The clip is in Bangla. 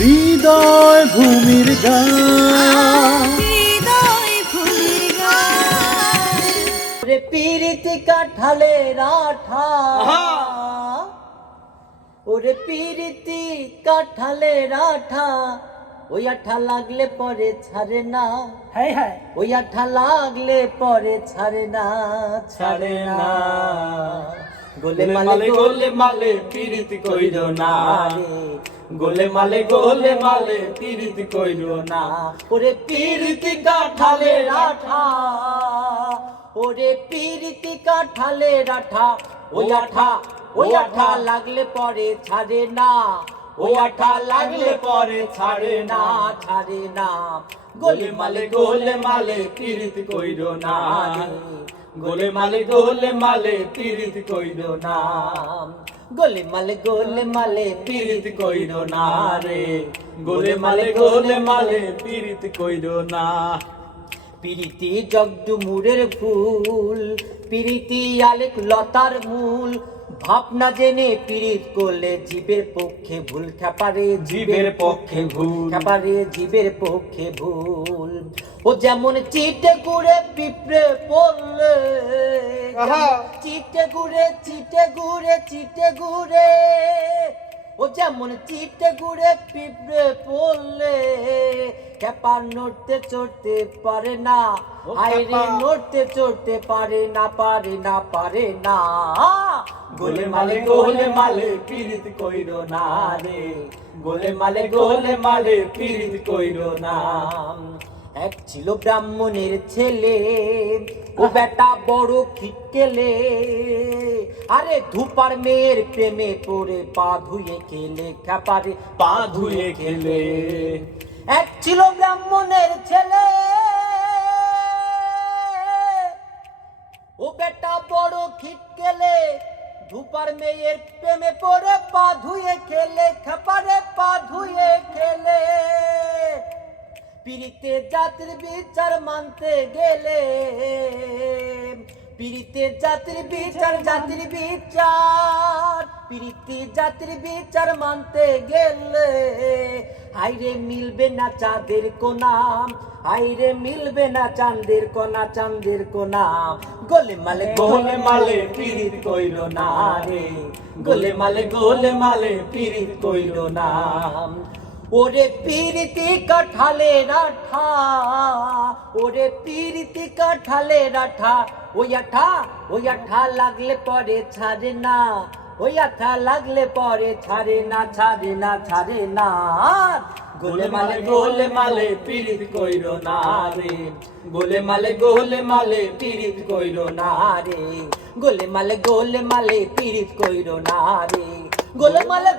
হৃদয় ভূমির গান, ওরে পিরিতি কাঠালের আঠা, ওরে পিরিতি কাঠালের আঠা, ওই আঠা লাগলে পরে ছাড়ে না, হ্যাঁ হ্যাঁ ওই আঠা লাগলে পরে ছাড়ে না, ছাড়ে না। গোলে মালে গোলে মালে পিরিতি কইরো না, গোলে মালে পিরিতি কইরো না। ওরে পিরিতি কাঠালের আঠা, ওরে পিরিতি কাঠালের আঠা, ওই আঠা লাগলে পরে ছাড়ে না, ওই আঠা লাগলে পরে ছাড়ে না, ছাড়ে না। গোলে মালে পিরিতি কইরো না, গোলে মালে পিরিতি কইরো না, গোলে মালে পিরিতি কইরো না রে, গোলে মালে পিরিতি কইরো না। পিরিতি জগডুমুরের ফুল, পিরিতি আলেক লতার মূল, ভাবনা জেনে পিরিত করলে জীবের পক্ষে ভুল, খেপারে জীবের পক্ষে ভুল, খেপারে জীবের পক্ষে ভুল। ও যেমন চিটে গুড়ে পিঁপড়ে পড়লে, চিটে গুড়ে চিটে গুড়ে, ও যেমন চিটে গুড়ে পিঁপড়ে পড়লে, খেপা নড়তে চড়তে পারে না, আইরে নড়তে চড়তে পারে না, পারে না, পারে না। গোলে মালে পিরিতি কইরো না রে, গোলে মালে পিরিতি কইরো না। এক ছিল ব্রাহ্মণের ছেলে, ও বেটা বড় খিটকেলে, আরে ধুপার মেয়ের প্রেমে পড়ে পা ধুয়ে খেলে, খেপারে পা ধুয়ে খেলে। এক ছিল ব্রাহ্মণের ছেলে, ও বেটা বড় খিটকেলে, ধুপার মেয়ের প্রেমে পড়ে পা ধুয়ে খেলে, খেপারে পা ধুয়ে খেলে। পিরিতে জাতির বিচার মানতে গেলে, পিরিতে জাতির বিচার, পিরিতে জাতির বিচার মানতে গেলে, হাইরে মিলবে না চাঁদের কোনা, হাইরে মিলবে না চাঁদের কোনা, চাঁদের কোনা। গোলে মালে পিরিতি কইরো না রে, গোলে মালে পিরিতি কইরো না। ওরে পিরিতি কাঠালের আঠা, ওরে পিরিতি কাঠালের আঠা, ওই আঠা লাগলে পরে ছাড়ে না, ওই আঠা লাগলে পরে ছাড়ে না, ছাড়ে না, ছাড়ে না। গোলে মালে পিরিতি কইরো না রে, গোলে মালে পিরিতি কইরো না রে, গোলে মালে পিরিত কইরো না রে, গোলে মালে